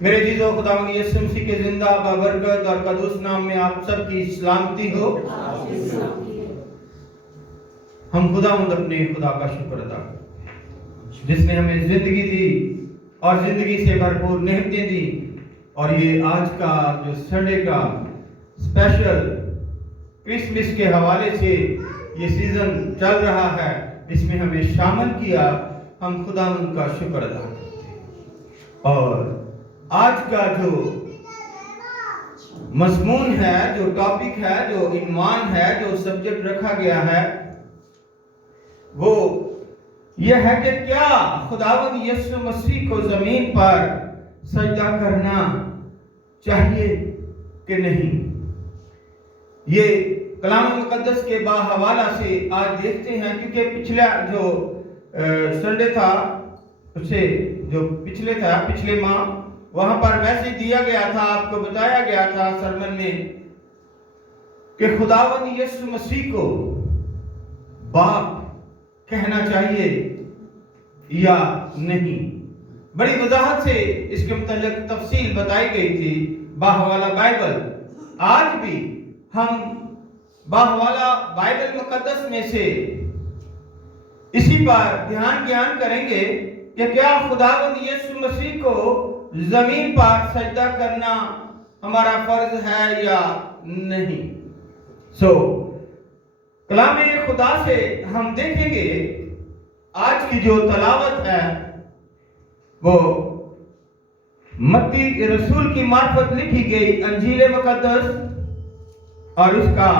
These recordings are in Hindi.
मेरे जीजो खुदावंद यीशु मसीह के जिंदा बाबरकत और कदूस नाम में आप सबकी सलामती हो। हम खुदावंद अपने खुदा का शुक्र अदा करते जिसने हमें जिंदगी दी और जिंदगी से भरपूर नेमतें दी। और ये आज का जो संडे का स्पेशल क्रिसमस के हवाले से ये सीजन चल रहा है, इसमें हमें शामिल किया। हम खुदावंद का शुक्र अदा करते हैं। और आज का जो मज़मून है, जो टॉपिक है, जो इन्वान है, जो सब्जेक्ट रखा गया है, वो यह है कि क्या खुदावंद यीशु मसीह को जमीन पर सजदा करना चाहिए कि नहीं। ये कलाम मुकद्दस के बाहवाला से आज देखते हैं, क्योंकि पिछला जो संडे था, उसे जो पिछले माह वहां पर मैसेज दिया गया था, आपको बताया गया था सरमन में कि खुदावंद यीशु मसीह को बाप कहना चाहिए या नहीं। बड़ी वजाहत से इसके मुतालिक तफसील बताई गई थी बाहवाला बाइबल। आज भी हम बाहवाला बाइबल मुकद्दस में से इसी पर ध्यान करेंगे कि क्या खुदावंद यीशु मसीह को जमीन पर सजदा करना हमारा फर्ज है या नहीं। कलाम खुदा से हम देखेंगे आज की जो तलावत है वो मत्ती रसूल की मार्फत लिखी गई अंजील मुकद्दस और उसका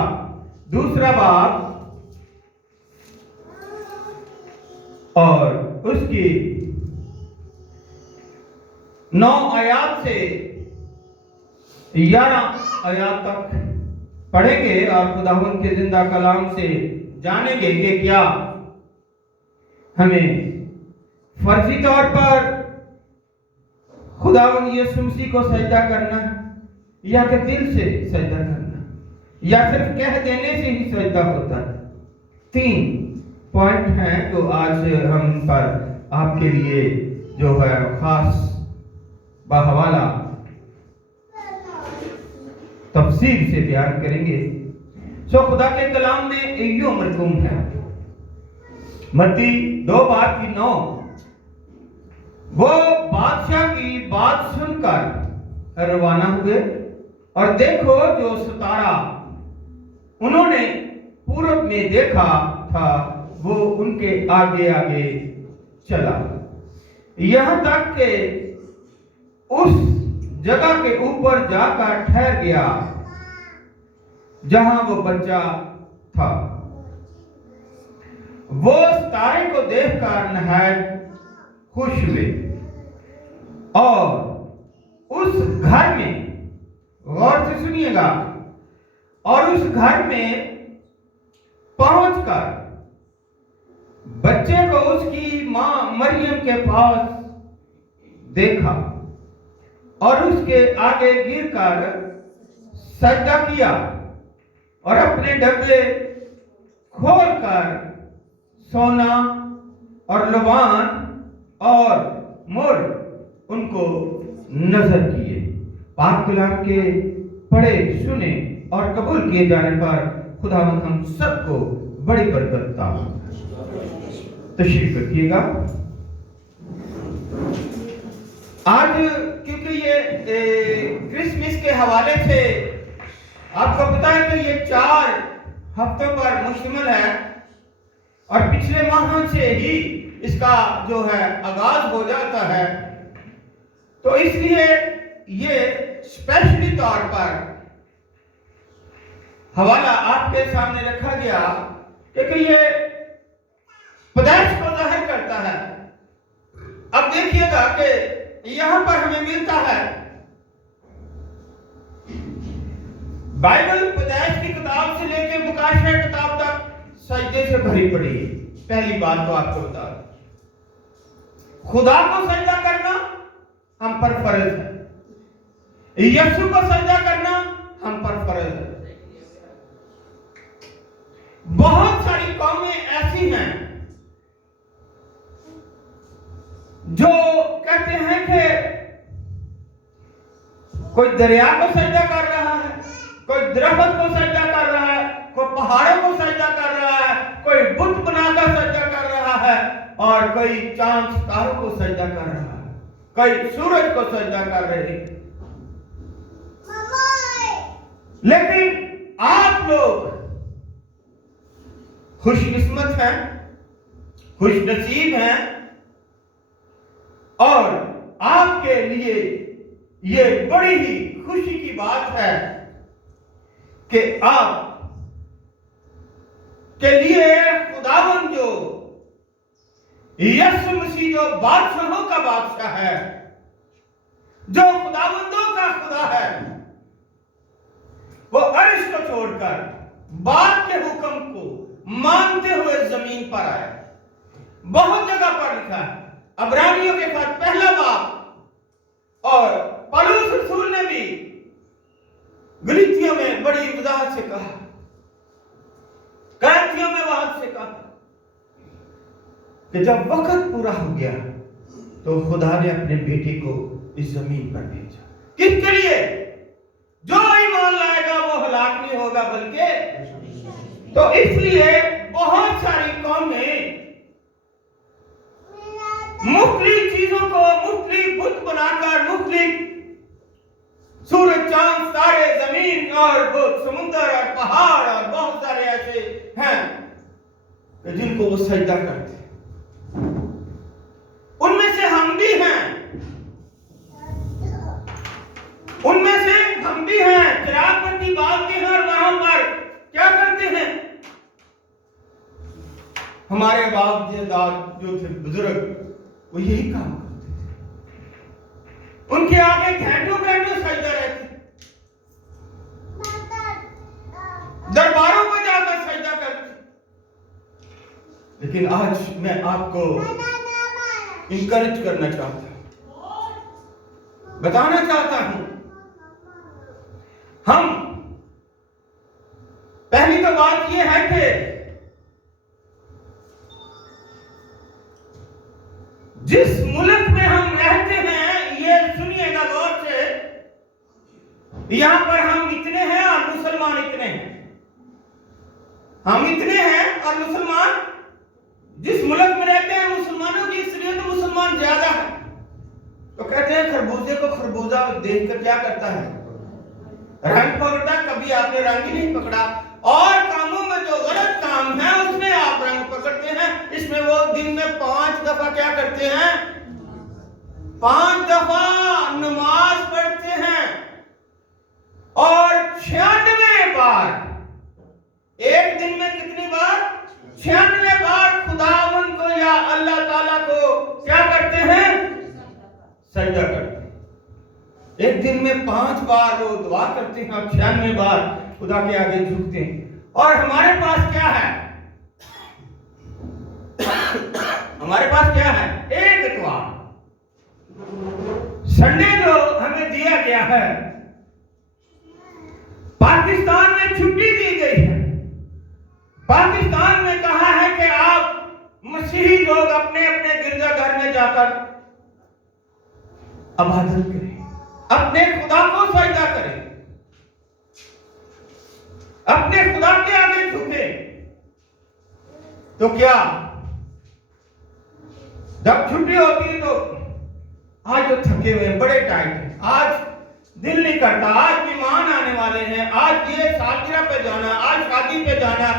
दूसरा बाब और उसकी 9 आयात से 11 आयात तक पढ़ेंगे और खुदावंद के जिंदा कलाम से जानेंगे कि क्या हमें फर्जी तौर पर खुदावंद यीशु मसीह को सजदा करना या कि दिल से सजदा करना या सिर्फ कह देने से ही सजदा होता है। 3 पॉइंट हैं जो आज हम पर आपके लिए जो है खास बाहवाला तफसील से बयान करेंगे। खुदा के कलाम में यो मरकूम है मत्ती 2:9। वो बादशाह की बात सुनकर रवाना हुए और देखो जो सितारा उन्होंने पूरब में देखा था वो उनके आगे आगे चला, यहां तक कि उस जगह के ऊपर जाकर ठहर गया जहां वो बच्चा था। वो सितारे को देखकर नहायत खुश हुए और उस घर में, गौर से सुनिएगा, और उस घर में पहुंचकर बच्चे को उसकी मां मरियम के पास देखा और उसके आगे गिरकर सजदा किया और अपने डब्बे खोलकर सोना और लुबान और मुर उनको नजर किए। पाक कलाम के पढ़े सुने और कबूल किए जाने पर खुदावंद हम सबको बड़ी बरकत दा। तशरीफ रखिएगा। आज क्योंकि ये क्रिसमस के हवाले से आपको पता है कि ये 4 हफ्तों पर मुश्तमिल है और पिछले माह से ही इसका जो है आगाज हो जाता है, तो इसलिए ये स्पेशली तौर पर हवाला आपके सामने रखा गया क्योंकि ये पैदाइश को जाहिर करता है। अब देखिएगा कि यहां पर हमें मिलता है बाइबल पैदाइश की किताब से लेकर मुकाशरा किताब तक सजदे से भरी पड़ी है। पहली बात तो आपको बता दूं, खुदा को सजदा करना हम पर फर्ज है, यीशु को सजदा करना हम पर फर्ज है। बहुत सारी कौमें ऐसी हैं जो कहते हैं कि कोई दरिया को सजदा कर रहा है, कोई दरख्त को सजदा कर रहा है, कोई पहाड़ों को सजदा कर रहा है, कोई बुत बनाकर सजदा कर रहा है, और कोई चांद सितारों को सजदा कर रहा है, कोई सूरज को सजदा कर रहे हैं। लेकिन आप लोग खुशकिस्मत हैं, खुशनसीब हैं, और आपके लिए ये बड़ी ही खुशी की बात है कि आप के लिए खुदावंद जो यीशु मसीह जो बादशाहों का बादशाह है, जो खुदावंदों का खुदा है, वो अर्श को छोड़कर बाप के हुक्म को मानते हुए जमीन पर आया। बहुत जगह पर लिखा है, अब्रानियों के खत पहला बाब, और पौलुस रसूल ने भी गलीतियों में बड़ी वजाहत से कहा, गलातियों में वजाहत से कहा कि जब वक्त पूरा हो गया तो खुदा ने अपने बेटे को इस जमीन पर भेजा। किसके लिए? जो ईमान लाएगा वो हलाक नहीं होगा, बल्कि तो इसलिए बहुत सारी कौमें मुख्तलिफ चीजों को मुख्तलिफ बुत बनाकर, मुख्तलिफ सूरज, चांद, तारे, जमीन और बुत, समुद्र और पहाड़ और बहुत सारे ऐसे हैं जिनको वो सजदा करते हैं। उनमें से हम भी हैं, उनमें से हम भी हैं। चिराग बत्ती बालते हैं और वहां पर क्या करते हैं? हमारे बाप दादा जो थे बुजुर्ग, वो यही काम करते थे। उनके आगे घंटों घंटों सजदा रहते, दरबारों पर जाकर सजदा करते। लेकिन आज मैं आपको इंकरेज करना चाहता हूं, बताना चाहता हूं, हम पहली तो बात यह है कि जिस मुल्क में हम रहते हैं, ये सुनिएगा गौर से, यहां पर हम इतने हैं और मुसलमान इतने हैं। हम इतने हैं और मुसलमान, जिस मुल्क में रहते हैं मुसलमानों की इसलिए तो मुसलमान ज्यादा है। तो कहते हैं खरबूजे को खरबूजा देखकर क्या करता है? रंग पकड़ता। कभी आपने रंग ही नहीं पकड़ा। और कामों में जो गलत काम है उसमें आप रंग पकड़ते हैं। इसमें वो दिन में 5 दफा क्या करते हैं? 5 दफा नमाज पढ़ते हैं और 96 बार, एक दिन में कितनी बार? 96 बार खुदावंद को या अल्लाह ताला को क्या करते हैं? सजदा करते हैं। एक दिन में 5 बार वो दुआ करते हैं और 96 बार खुदा के आगे झुकते हैं। और हमारे पास क्या है? हमारे पास क्या है? एक इतवार, संडे जो हमें दिया गया है। पाकिस्तान में छुट्टी दी गई है। पाकिस्तान में कहा है कि आप मसीही लोग अपने अपने गिरजाघर में जाकर इबादत करें, अपने खुदा को सजदा करें, अपने खुदा के आगे झुके। तो क्या जब छुट्टी होती है तो आज तो थके हुए, बड़े टाइट हैं, आज दिल नहीं करता, आज मेहमान आने वाले हैं, आज ये सालगिरह पे जाना, आज शादी पे जाना,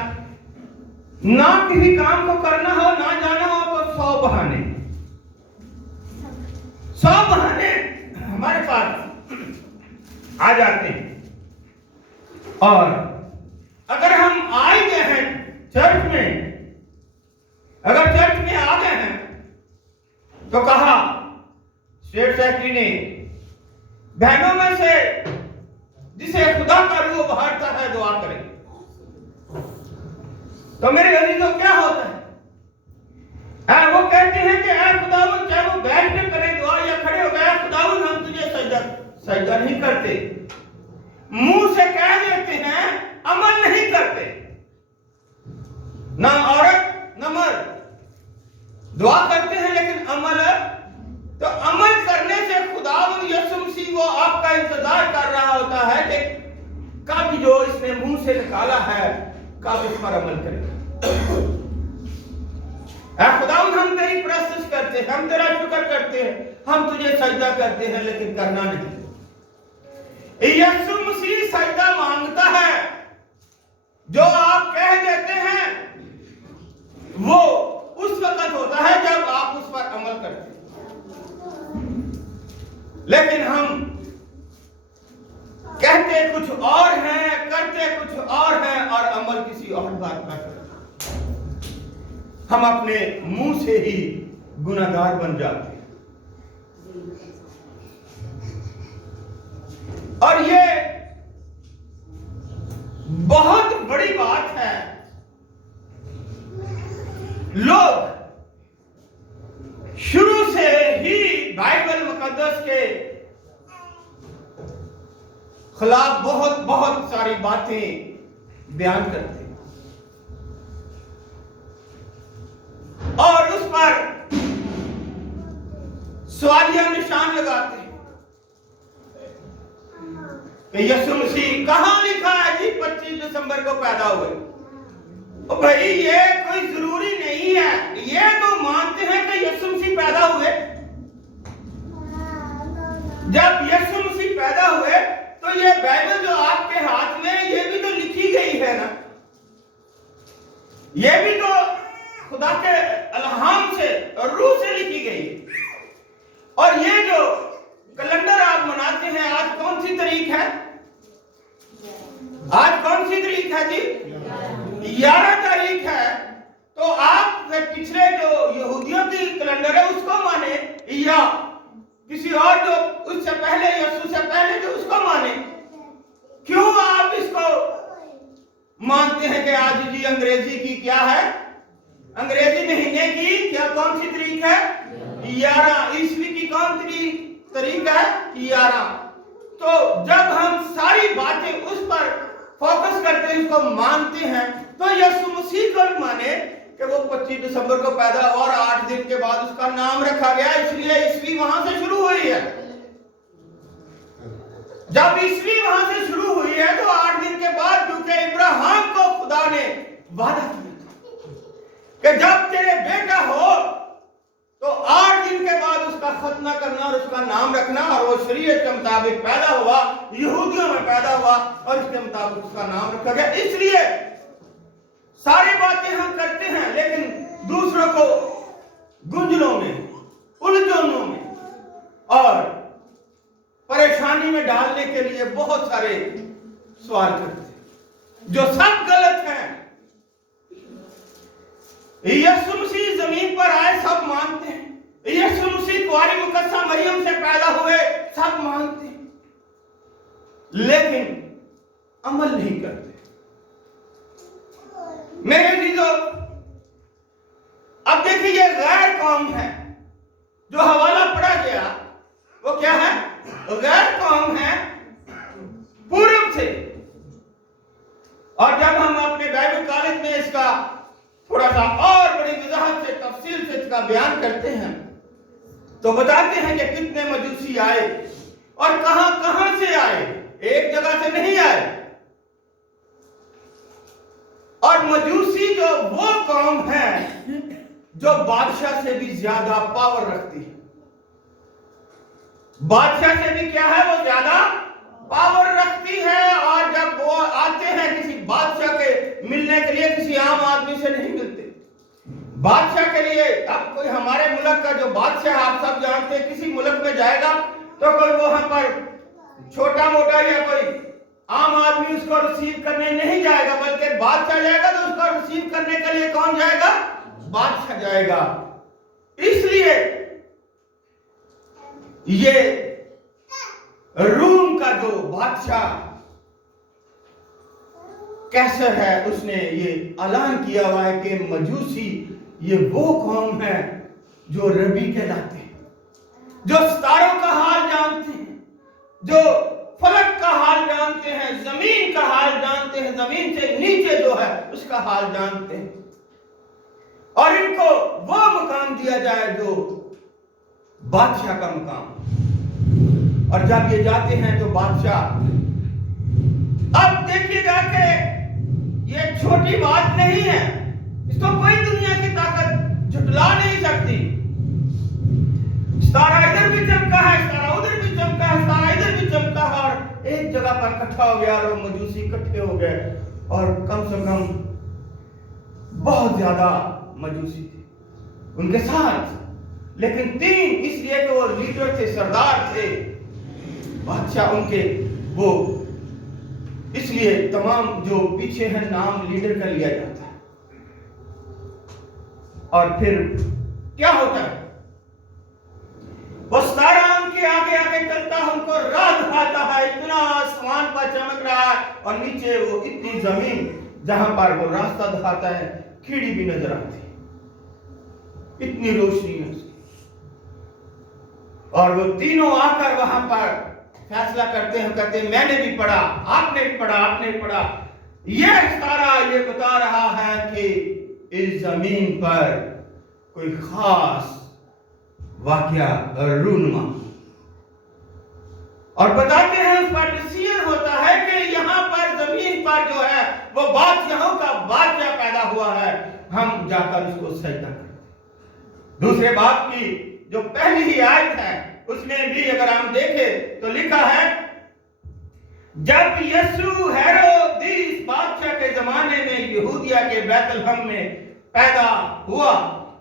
ना किसी काम को करना हो, ना जाना हो, तो 100 बहाने, 100 बहाने हमारे पास आ जाते हैं। और अगर हम आए गए हैं चर्च में, अगर चर्च में आ गए हैं तो कहा स्टेट सेक्रेटरी ने, बहनों में से जिसे खुदा का रूह बहारता है दुआ करें। तो मेरे अजीजों क्या होता है? वो कहते हैं कि ऐ खुदावंद, चाहे वो बैठ के करें दुआ या खड़े हो गए, खुदावंद हम तुझे सजदा नहीं करते। मुंह से कह देते हैं, अमल नहीं करते। ना औरत ना मर्द दुआ करते हैं लेकिन अमल, तो अमल करने से खुदावंद यीशु मसीह वो आपका इंतजार मुंह से निकाला है कब इस पर अमल करेगा। खुदावंद हम तेरी प्रशंसा करते हैं, हम तेरा शुक्र करते हैं, हम तुझे सजदा करते हैं, लेकिन करना नहीं। यीशु मसीह सजदा मांगता है। जो आप कह देते हैं वो उस वक्त होता है जब आप उस पर अमल करते हैं, लेकिन हम कहते कुछ और हैं, करते कुछ और हैं और अमल किसी और बात पर करते। हम अपने मुंह से ही गुनाहगार बन जाते हैं। और ये बहुत बड़ी बात है। लोग शुरू से ही बाइबल मुकद्दस के खिलाफ बहुत बहुत सारी बातें बयान करते हैं और उस पर सवालिया निशान लगाते हैं कि यीशु मसीह कहां लिखा है जी 25 दिसंबर को पैदा हुए। तो भाई ये कोई जरूरी नहीं है। ये तो मानते हैं कि यीशु मसीह पैदा हुए। जब यीशु मसीह पैदा हुए तो ये बाइबल जो आपके हाथ में है ये भी तो लिखी गई है ना। ये भी तो खुदा के इल्हाम से और रूह से लिखी गई है। और ये जो कैलेंडर आप मनाते हैं, आज कौन सी तारीख है? आज कौन सी तारीख है जी? 11 तारीख है। तो आप पिछले जो यहूदियों की कैलेंडर है उसको माने या किसी और जो उससे पहले यीशु से पहले जो उसको माने? क्यों आप इसको मानते हैं कि आज जी अंग्रेजी की क्या है? अंग्रेजी महीने की क्या कौन सी तारीख है? 11। ईस्वी की कौन सी तारीख है? 11। तो जब हम सारी बातें उस पर फोकस करते हैं, उसको मानते हैं, तो यीशु मसीह को भी माने कि वो 25 दिसंबर को पैदा और 8 दिन के बाद उसका नाम रखा गया, इसलिए ईस्वी वहां से शुरू हुई है। जब ईस्वी वहां से शुरू हुई है तो 8 दिन के बाद, क्योंकि इब्राहिम को खुदा ने वादा किया कि जब तेरे बेटा हो तो 8 दिन के बाद उसका खतना करना और उसका नाम रखना। और वो शरीयत के मुताबिक पैदा हुआ, यहूदियों में पैदा हुआ और इसके मुताबिक उसका नाम रखा गया। इसलिए सारी बातें हम करते हैं, लेकिन दूसरों को गुंजलों में, उलझनों में और परेशानी में डालने के लिए बहुत सारे सवाल करते हैं जो सब गलत हैं। यीशु मसीह जमीन पर आए, सब मानते हैं। यीशु मसीह कुंवारी मुकद्दसा मरियम से पैदा हुए, सब मानते हैं, लेकिन अमल नहीं करते। मेरे जीजो, अब देखिए ये गैर कौम है। जो हवाला पढ़ा गया वो क्या है? गैर कौम है पूर्व से। और जब हम अपने बाइबल कॉलेज में इसका थोड़ा सा और बड़ी वजाहत से, तफसील से इसका बयान करते हैं तो बताते हैं कि कितने मजूसी आए और कहां कहां से आए। एक जगह से नहीं आए। और मजूसी जो वो कौम है जो बादशाह से भी ज्यादा पावर रखती है। बादशाह से भी क्या है? वो ज्यादा पावर रखती है। और जब वो आते हैं किसी बादशाह के मिलने के लिए, किसी आम आदमी से नहीं मिलते। बादशाह के लिए, अब कोई हमारे मुल्क का जो बादशाह आप सब जानते हैं, किसी मुल्क में जाएगा तो कोई वहां पर छोटा मोटा या कोई आम आदमी उसको रिसीव करने नहीं जाएगा, बल्कि बादशाह जाएगा। तो उसको रिसीव करने के लिए कौन जाएगा? बादशाह जाएगा। इसलिए ये रूम का जो बादशाह कैसर है, उसने ये ऐलान किया हुआ है कि मजूसी ये वो कौम है जो रबी कहलाते हैं, जो सितारों का हाल जानते हैं, जो फलक का हाल जानते हैं, जमीन का हाल जानते हैं, जमीन से नीचे जो है उसका हाल जानते हैं। और इनको वो मकाम दिया जाए जो बादशाह का मकाम। और जब ये जाते हैं तो बादशाह, अब देखिएगा कि ये छोटी बात नहीं है, इसको कोई दुनिया की ताकत झुटला नहीं सकती। तारा इधर भी चमका है, तारा उधर भी चमका है, तारा इधर भी चमका है, और एक जगह पर इकट्ठा हो गया और मजूसी इकट्ठे हो गए, और कम से कम बहुत ज्यादा मजूसी थे उनके साथ। लेकिन 3 इसलिए कि वो लीडर थे, सरदार थे, बादशाह उनके, वो इसलिए तमाम जो पीछे है नाम लीडर का लिया जाता है। और फिर क्या होता है, वो तारा उनके आगे आगे चलता है, उनको राह दिखाता है, इतना आसमान पर चमक रहा है और नीचे वो इतनी जमीन जहां पर वो रास्ता दिखाता है, कीड़ी भी नजर आती है, इतनी रोशनी है उसकी। और वो तीनों आकर वहां पर फैसला करते हैं, कहते हैं मैंने भी पढ़ा, आपने भी पढ़ा, आपने भी पढ़ा। यह तारा ये बता रहा है कि इस जमीन पर कोई खास वाकया रूनुमा, और बताते हैं उस पर डिसीजन होता है कि यहां पर जमीन पर जो है वो बादशाहों का बादशाह पैदा हुआ है, हम जाकर उसको सजदा करें। दूसरे बाब की जो पहली ही आयत है उसमें भी अगर हम देखें तो लिखा है, जब यीशु हेरोदिस बादशाह के जमाने में यहूदिया के बैतलहम में पैदा हुआ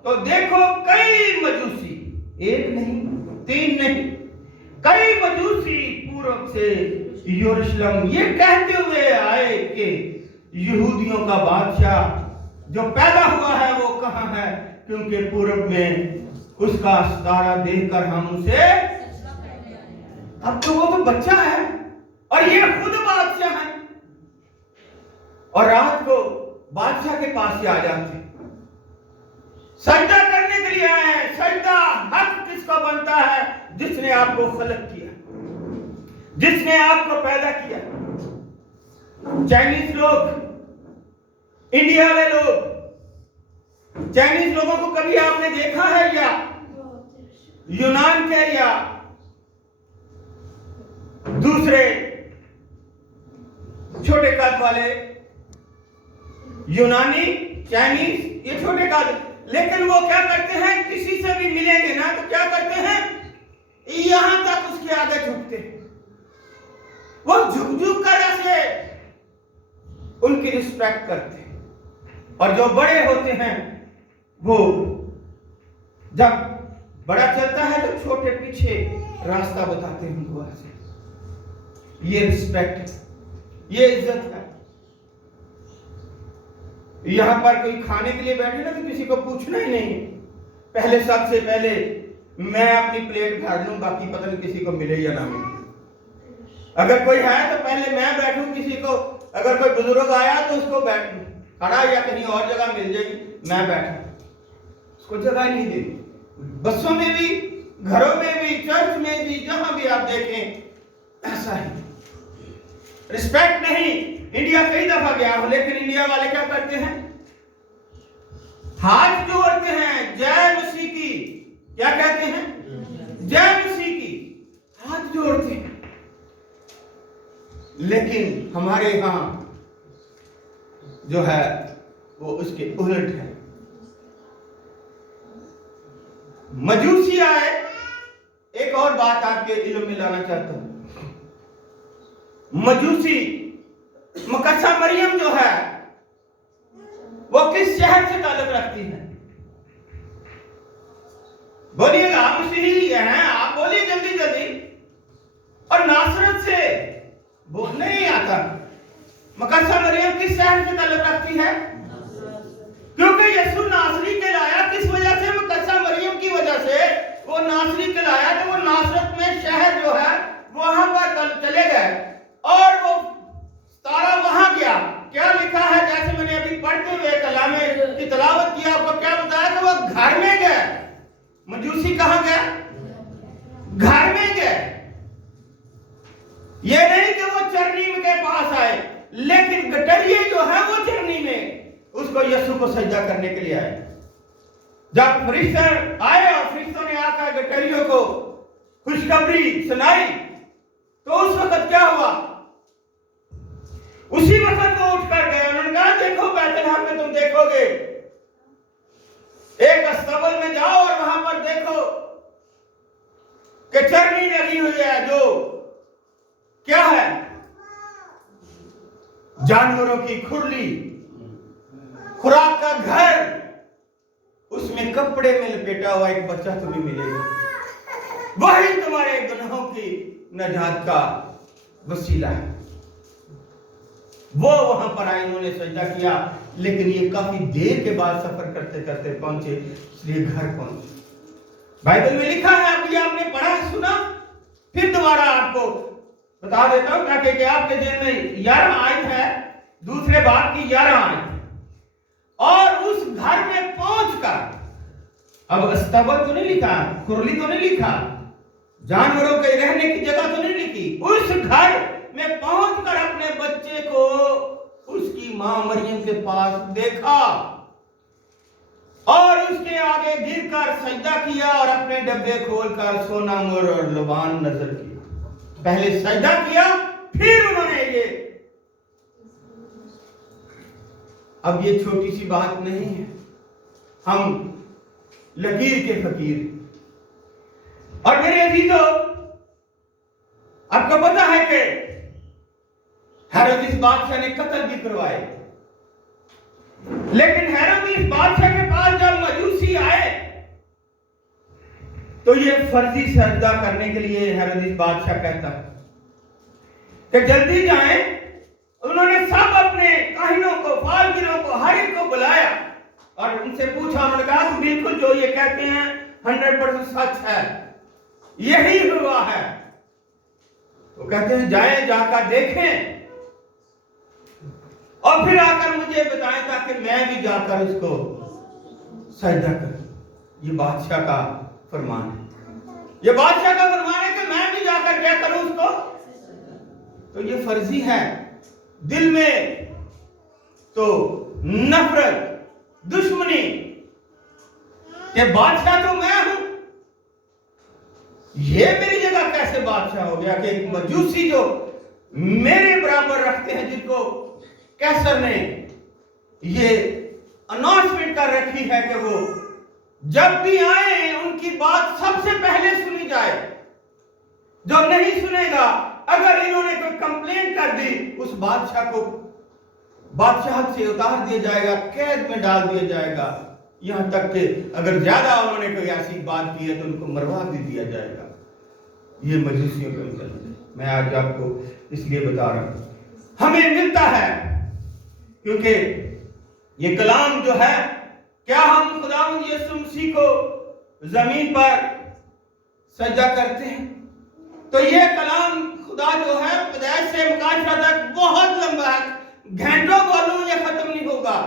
तो देखो कई मजूसी, 1 नहीं 3 नहीं, कई मजूसी पूर्व से यरूशलेम ये कहते हुए आए कि यहूदियों का बादशाह जो पैदा हुआ है वो कहां है, क्योंकि पूर्व में उसका सितारा देखकर हम उसे, अब तो वो तो बच्चा है और ये खुद बादशाह है, और रात को बादशाह के पास ही आ जाते, सजदा करने के लिए आए हैं। सजदा हक किसका बनता है, जिसने आपको खलक किया, जिसने आपको पैदा किया। चाइनीज लोग, इंडिया वाले लोग, चाइनीज लोगों को कभी आपने देखा है, या यूनान के या दूसरे छोटे कद वाले यूनानी, चाइनीज, ये छोटे कद, लेकिन वो क्या करते हैं, किसी से भी मिलेंगे ना तो क्या करते हैं, यहां तक उसके आगे झुकते हैं, वो झुक झुक कर ऐसे उनकी रिस्पेक्ट करते हैं। और जो बड़े होते हैं वो जब बड़ा चलता है तो छोटे पीछे रास्ता बताते हैं उनको ऐसे। ये रिस्पेक्ट है, ये इज्जत है। यहां पर कोई खाने के लिए बैठे ना तो किसी को पूछना ही नहीं, पहले सबसे पहले मैं अपनी प्लेट भर लूं, बाकी पता नहीं किसी को मिले या ना मिले। अगर कोई है तो पहले मैं बैठूं, किसी को अगर कोई बुजुर्ग आया तो उसको बैठ खड़ा या कहीं और जगह मिल जाएगी, मैं बैठा, उसको जगह नहीं देती। बसों में भी, घरों में भी, चर्च में भी, जहां भी आप देखें ऐसा ही रिस्पेक्ट नहीं। इंडिया कई दफा गया हूं, लेकिन इंडिया वाले क्या करते हैं, हाथ जोड़ते हैं, जय मसीह की, क्या कहते हैं, जय मसीह की, हाथ जोड़ते हैं। लेकिन हमारे यहां जो है वो उसके उलट है। मजूसी आए, एक और बात आपके इल्म में लाना चाहता हूं। मजूसी मुकद्दसा मरियम जो है वो किस शहर से ताल्लुक रखती है, बोलिएगा, आप मसीही हैं, आप बोलिए जल्दी जल्दी। और नासरत से वो नहीं आता। मुकद्दसा मरियम किस शहर से ताल्लुक रखती है, क्योंकि यीशु नासरी कहलाया किस वजह से, मुकद्दसा मरियम की वजह से वो नासरी कहलाया। तो वो नासरत में शहर जो है वहां पर चले गए और वो तारा वहां गया। क्या लिखा है, जैसे मैंने अभी पढ़ते हुए कलाम की तिलावत किया, आपको क्या बताया कि वो घर में गए। मजूसी कहां गए, घर में गए। ये नहीं कि वो चरनी के पास आए, लेकिन गटरिये जो है वो चरनी में उसको यीशु को सजदा करने के लिए आए। जब फरिश्ते आए और फरिश्तों ने आकर गटरियों को खुशखबरी सुनाई तो उस वक्त क्या हुआ, उसी वक्त वो उठकर गए, उन्होंने कहा देखोगे, एक अस्तबल में जाओ और वहां पर देखो कि चरनी लगी हुई है, जो क्या है, जानवरों की खुरली, खुराक का घर, उसमें कपड़े में लपेटा हुआ एक बच्चा तुम्हें मिलेगा। वही तुम्हारे गुनाहों की नजात का वसीला है। वो वहां पर आए, उन्होंने सजदा किया, लेकिन ये काफी देर के बाद सफर करते करते पहुंचे, इसलिए घर पहुंचे। बाइबल में लिखा है, अभी आपने पढ़ा सुना, फिर दोबारा आपको बता देता हूं ताकि कि आपके जेब में 11 आयत है, दूसरे बाब की 11 आयत। और उस घर में पहुंचकर, अब अस्तबल तो नहीं लिखा, खुरली तो नहीं लिखा, जानवरों के रहने की जगह तो नहीं लिखी, उस घर में पहुंचकर अपने बच्चे को उसकी मां मरियम के पास देखा और उसके आगे गिरकर सजदा किया और अपने डब्बे खोलकर सोना, मोर और लुबान नजर किया। पहले सजदा किया, फिर उन्होंने ये, अब ये छोटी सी बात नहीं है, हम लकीर के फकीर। और मेरे अजीजों, आपको पता है कि हेरोदेस बादशाह ने कत्ल भी करवाए, लेकिन हेरोदेस बादशाह के पास जब मजूसी आए तो ये फर्जी सजदा करने के लिए हेरोदेस बादशाह कहता कि जल्दी जाएं। उन्होंने सब अपने काहिनों को, फालगिरों को, हर एक को बुलाया और उनसे पूछा। उन्होंने कहा कि बिल्कुल जो ये कहते हैं 100% सच है, यही हुआ है। वो कहते हैं जाएं, जाकर देखें और फिर आकर मुझे बताएं ताकि मैं भी जाकर उसको सजदा करूं। ये बादशाह का फरमान है, ये बादशाह का फरमान है कि मैं भी जाकर क्या करूं उसको। तो ये फर्जी है, दिल में तो नफरत, दुश्मनी कि बादशाह तो मैं हूं, ये मेरी जगह कैसे बादशाह हो गया कि एक मजूसी जो मेरे बराबर रखते हैं, जिनको कैसर ने ये अनाउंसमेंट कर रखी है कि वो जब भी आए उनकी बात सबसे पहले सुनी जाए। जो नहीं सुनेगा, अगर इन्होंने कोई कंप्लेन कर दी, उस बादशाह को बादशाह से उतार दिया जाएगा, कैद में डाल दिया जाएगा, यहां तक कि अगर ज्यादा उन्होंने कोई ऐसी बात की है तो उनको मरवा भी दिया जाएगा। ये मजूसियों का मिसल है। मैं आज आपको इसलिए बता रहा हूं, हमें मिलता है क्योंकि ये कलाम जो है, क्या हम खुदावंद यीशु मसीह को जमीन पर सजदा करते हैं? तो ये कलाम खुदा जो है पैदाइश से मुकाशरा तक बहुत लंबा है, घंटों बोलूं ये खत्म नहीं होगा,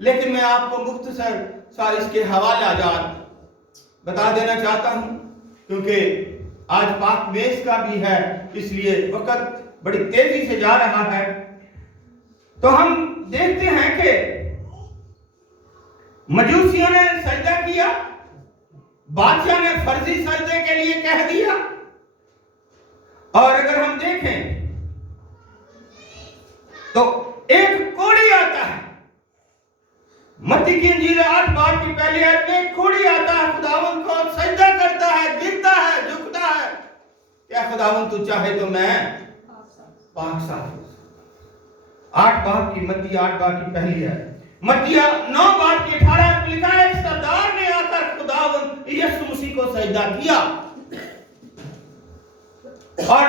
लेकिन मैं आपको मुख्तसर सा इसके हवालाजात बता देना चाहता हूं क्योंकि आज पाक मेस का भी है, इसलिए वक्त बड़ी तेजी से जा रहा है। तो हम देखते हैं कि मजूसियों ने सजदा किया, बादशाह ने फर्जी सजदे के लिए कह दिया। और अगर हम देखें तो एक कोढ़ी आता है, मत्ती की इंजील 8 बाब की पहली आयत में एक कोढ़ी आता है, खुदावंद को सजदा करता है, गिरता है, झुकता है, क्या खुदावंद तू चाहे तो मैं पाक साफ। 8 बाब की, मत्ती 8 बाब की पहली है। मत्ती 9 बाब की 18 में लिखा है, एक सरदार ने आकर खुदावंद यीशु मसीह को सजदा किया। और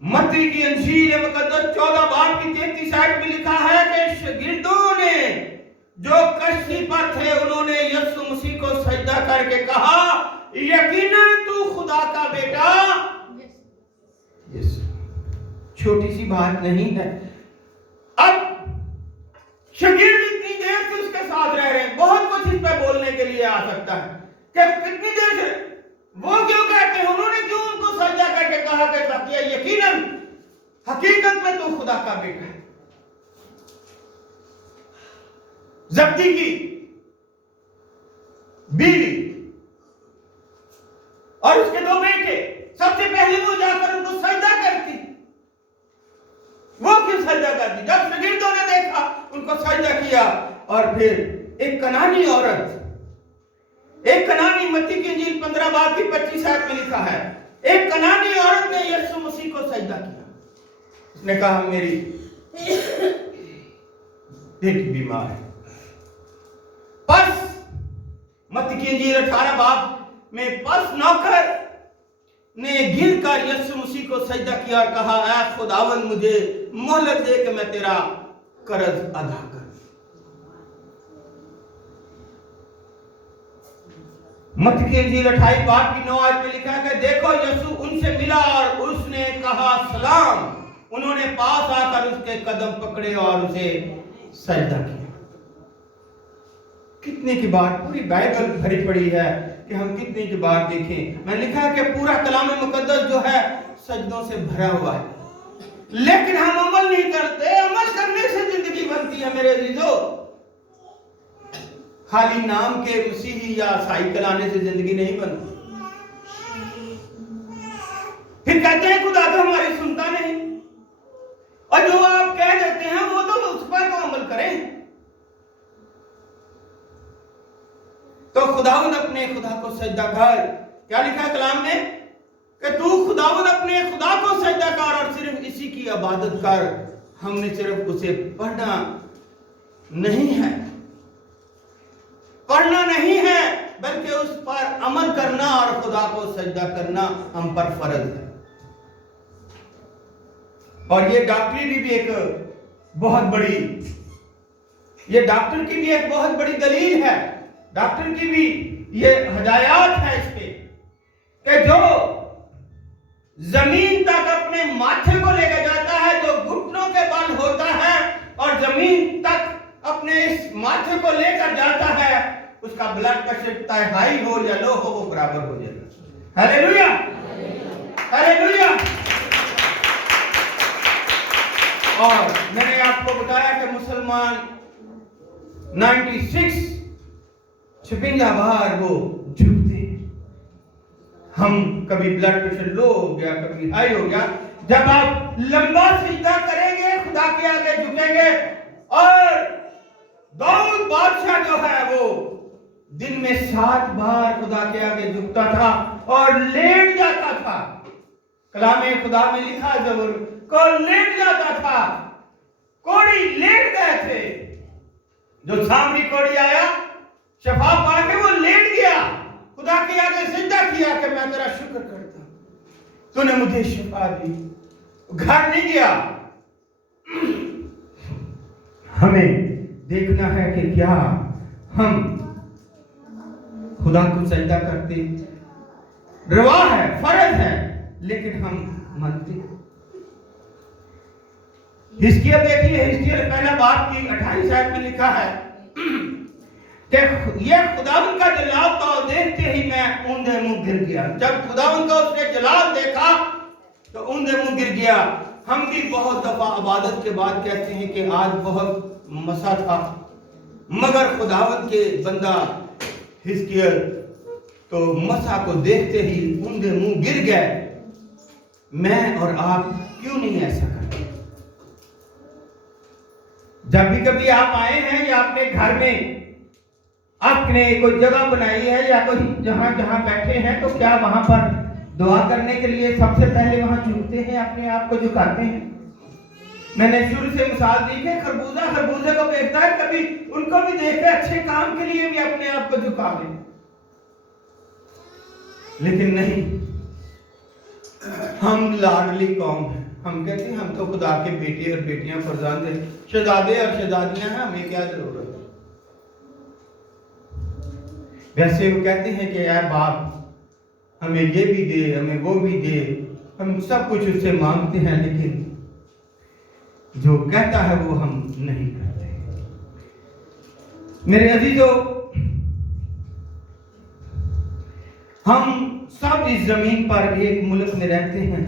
मत्ती की इंजील मुकद्दस 14 बाब की 33 आयत में लिखा है कि शागिर्दों ने जो कश्ती पर थे उन्होंने यीशु मसीह को सजदा करके कहा, यकीनन तू खुदा का बेटा। छोटी सी बात नहीं है। अब शागिर्द इतनी देर से उसके साथ रह रहे हैं, बहुत कुछ इस पर बोलने के लिए आ सकता है कि कितनी देर से, वो क्यों कहते हैं, उन्होंने क्यों उनको सजदा करके कहा कि यकीनन हकीकत में तो खुदा का बेटा है। जब्दी की बीवी और उसके 2 बेटे, सबसे पहले वो जाकर उनको सजदा करती, वो क्यों सजदा करती? जब शागिर्दों ने देखा, उनको सजदा किया, और फिर एक कनानी औरत, एक कनानी, मत्ती की इंजील 15 बाब की 25 आयत में लिखा है, एक कनानी औरत ने यीशु मसीह को सजदा किया। उसने कहा मेरी बेटी बीमार है। बस मत्ती की इंजील 18 बाब में बस नौकर ने गिरकर यीशु मसीह को सजदा किया और कहा, ऐ खुदावन मुझे मोहलत दे कि मैं तेरा कर्ज अदा कर। मत्ती की इंजील 28 बाब की 9 आयत में लिखा है कि देखो यीशु उनसे मिला और उसने कहा सलाम। उन्होंने पास आकर उसके कदम पकड़े और उसे सजदा किया। कितने की बार पूरी बाइबल भरी पड़ी है कि हम कितने की बार देखें। मैं लिखा है कि पूरा कलाम मुकद्दस जो है सजदों से भरा हुआ है, लेकिन हम अमल नहीं करते। अमल करने से जिंदगी बनती है मेरे अजीजों। खाली नाम के मसीही या साइकिल आने से जिंदगी नहीं बनती। फिर कहते हैं खुदा तो हमारी सुनता नहीं, और जो आप कह देते हैं वो तो उस पर तो अमल करें। तो खुदावंद अपने खुदा को सजदा कर। क्या लिखा है कलाम में कि तू खुदावंद अपने खुदा को सजदा कर और सिर्फ इसी की इबादत कर। हमने सिर्फ उसे पढ़ना नहीं है, बल्कि उस पर अमल करना और खुदा को सजदा करना हम पर फर्ज है। और ये डॉक्टर की भी एक बहुत बड़ी दलील है। डॉक्टर की भी ये हदायत है इस पे कि जो जमीन तक अपने माथे को लेकर जाता है, जो घुटनों के बल होता है और जमीन तक अपने इस माथे को लेकर जाता है, उसका ब्लड प्रेशर चाहे हाई हो या लो हो वो बराबर हो जाएगा। Hallelujah, hallelujah. और मैंने आपको बताया कि मुसलमान 56 बार वो झुकते। हम कभी ब्लड प्रेशर लो हो गया, कभी हाई हो गया। जब आप लंबा सजदा करेंगे, खुदा के आगे झुकेंगे। और दाऊद बादशाह जो है वो दिन में 7 बार खुदा के आगे झुकता था और लेट जाता था। कलामे खुदा में लिखा जबूर को लेट जाता था। कोड़ी लेट गए थे। जो सामरी कोड़ी आया शफा पाके वो लेट गया, खुदा के आगे सजदा किया कि मैं तेरा शुक्र करता हूं, तूने मुझे शफा दी। घर नहीं गया। हमें देखना है कि क्या हम खुदा को सजदा करते, रवा है, फर्ज है, लेकिन हम मानते। हिजकिय्याह देखिए, हिजकिय्याह पहला बाब की 28 आयत में लिखा है कि यह खुदावन का जलाल तो देखते ही मैं ऊंधे मुंह गिर गया। जब खुदावन का उसने जलाल देखा तो ऊंधे मुंह गिर गया। हम भी बहुत दफा इबादत के बाद कहते हैं कि आज बहुत मसा था, मगर खुदावन के बंदा हिजकिय्याह तो मसा को देखते ही ऊंधे मुंह गिर गए। मैं और आप क्यों नहीं ऐसा करते? जब भी कभी आप आए हैं या अपने घर में आपने कोई जगह बनाई है या कोई जहां बैठे हैं, तो क्या वहां पर दुआ करने के लिए सबसे पहले वहां झुकते हैं, अपने आप को झुकाते हैं? मैंने शुरू से मिसाल दी कि खरबूजे को देखता है, कभी उनको भी देख के अच्छे काम के लिए भी अपने आप को झुका ले, लेकिन नहीं। हम लाडली कौम हैं। हम कहते हैं हम तो खुदा के बेटे और बेटियां, फरजांद, शहजादे और शहजादियां हैं, हमें क्या जरूरत है? वैसे वो कहते हैं कि यार बाप हमें ये भी दे, हमें वो भी दे, हम सब कुछ उससे मांगते हैं, लेकिन जो कहता है वो हम नहीं करते। मेरे अजीजों, हम सब इस जमीन पर एक मुल्क में रहते हैं,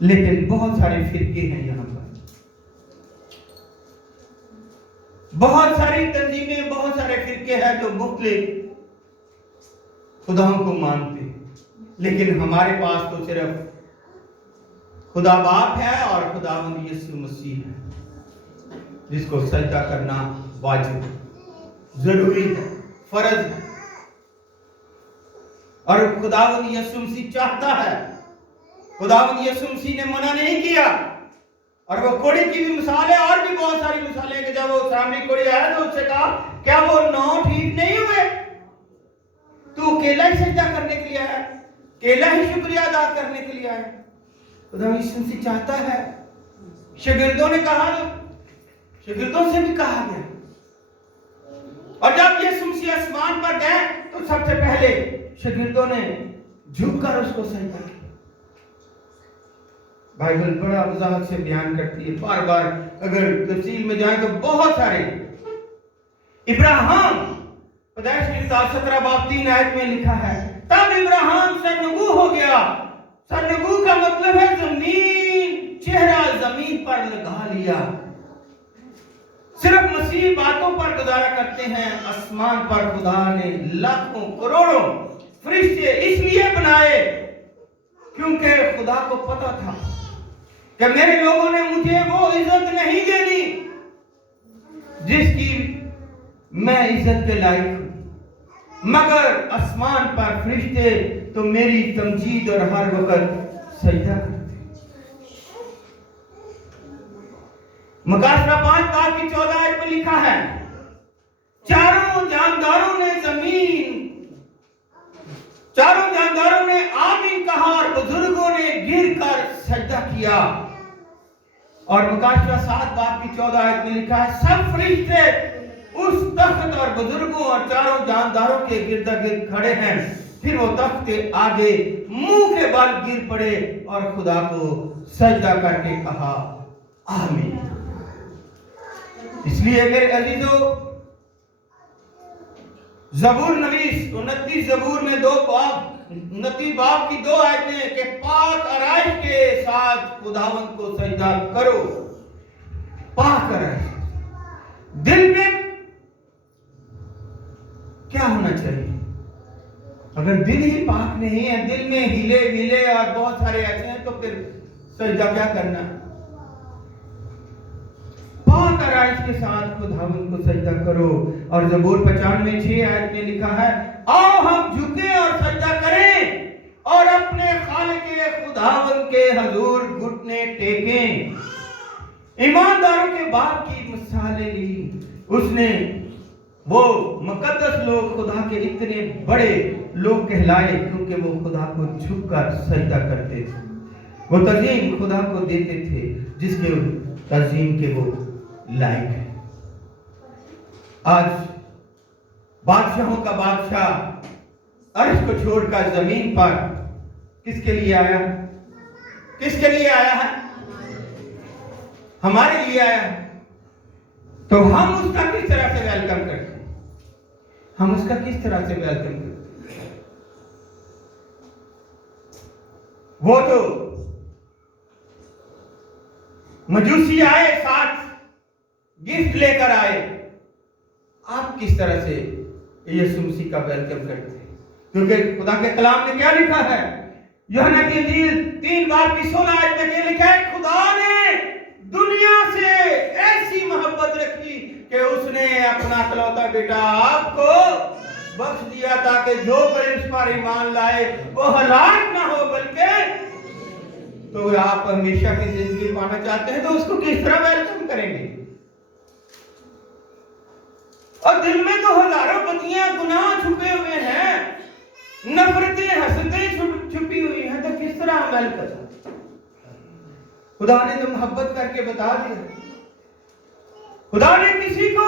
लेकिन बहुत सारे फिरके हैं यहाँ पर, बहुत सारी तंजीमें, बहुत सारे फिरके हैं जो मुख्तलिफ खुदाओं को मानते हैं, लेकिन हमारे पास तो सिर्फ खुदा बाप है और खुदावंद यीशु मसीह है। जिसको सजदा करना वाजिब, जरूरी है, फर्ज है। और खुदावंद यीशु मसीह चाहता है, खुदावंद यीशु मसीह ने मना नहीं किया। और वो कोड़ी की भी मिसाल है, और भी बहुत सारी मिसालें कि जब वो सामने कोड़ी आया तो उससे कहा, क्या वो 9 ठीक नहीं हुए? तू अकेला ही सजदा करने के लिए आया, अकेला ही शुक्रिया अदा करने के लिए आया। खुदावंद यीशु मसीह चाहता है। शागिर्दों ने कहा, शागिर्दों से भी कहा गया। और जब यीशु मसीह आसमान पर गए तो सबसे पहले शागिर्दों ने झुककर उसको सजदा किया। बाइबल बड़ा वजाहत से बयान करती है, बार बार अगर तफसील में जाए तो बहुत सारे। इब्राहिम, पैदाइश की किताब 17 बाब 3 आयत में लिखा है, तब इब्राहिम सरनगू हो गया। सरनगू का मतलब है जमीन, चेहरा जमीन पर लगा लिया। सिर्फ मसीह बातों पर गुजारा करते हैं। आसमान पर खुदा ने लाखों करोड़ों फरिश्ते इसलिए बनाए क्योंकि खुदा को पता था कि मेरे लोगों ने मुझे वो इज्जत नहीं देनी जिसकी मैं इज्जत के लायक हूं, मगर आसमान पर फरिश्ते तो मेरी तमजीद और हर वक्त सजदा करते। मकासरा 5 बाब की 14 आयत में लिखा है, चारों जानदारों ने आमीन कहा और बुजुर्गों ने गिरकर सजदा किया। और मकासरा 7 बाब की 14 आयत में लिखा है, सब फरिश्ते उस तख्त और बुजुर्गों और चारों जानदारों के गिरदा गिर्द खड़े हैं। फिर वो तख्त के आगे मुंह के बल गिर पड़े और खुदा को सजदा करके कहा आमीन। इसलिए मेरे अजीजों, जबूर नवीस 29 जबूर में 29 बाब की 2 आयतें के पाक आराइश के साथ खुदावंद को सजदा करो। पाक आराइश, दिल में क्या होना चाहिए? अगर दिल ही पाक नहीं है, दिल में हिले मिले और बहुत सारे ऐसे हैं, तो फिर सजदा क्या करना? पाक आराइश के साथ खुदावंद को सजदा करो। और जबूर 95:6 आयत में लिखा है, आओ हम झुके और सजदा करें और अपने खालिक के खुदावंद के हजूर घुटने टेकें। ईमानदारों के बाप की मिसालें ली उसने। वो मुकद्दस लोग खुदा के इतने बड़े लोग कहलाए क्योंकि वो खुदा को झुककर सजदा करते थे। वो तज़ीम खुदा को देते थे जिसके तज़ीम के वो लायक है। आज बादशाहों का बादशाह अर्श को छोड़कर जमीन पर किसके लिए आया? किसके लिए आया है? हमारे लिए आया है। तो हम उसका किस तरह से वेलकम करते हैं? हम उसका किस तरह से वेलकम करते हैं? वो तो मजूसी आए, साथ गिफ्ट लेकर आए, आप किस तरह से यीशु मसीह का वेलकम करते हैं? क्योंकि खुदा के कलाम में क्या लिखा है? यूहन्ना की इंजील 3 बाब की 16 आयत में क्या लिखा है? खुदा ने दुनिया से ऐसी मोहब्बत रखी कि उसने अपना इकलौता बेटा आपको बख्श दिया ताकि जो कोई उस पर ईमान लाए वो हलाक ना हो बल्कि। तो आप हमेशा की जिंदगी पाना चाहते हैं तो उसको किस तरह वेलकम करेंगे? और दिल में तो हजारों बदियां गुनाह छुपे हुए हैं, नफरतें हसदें छुपी हुई हैं, तो किस तरह हम वेलकम करें? खुदा ने तो मोहब्बत करके बता दिया। खुदा ने किसी को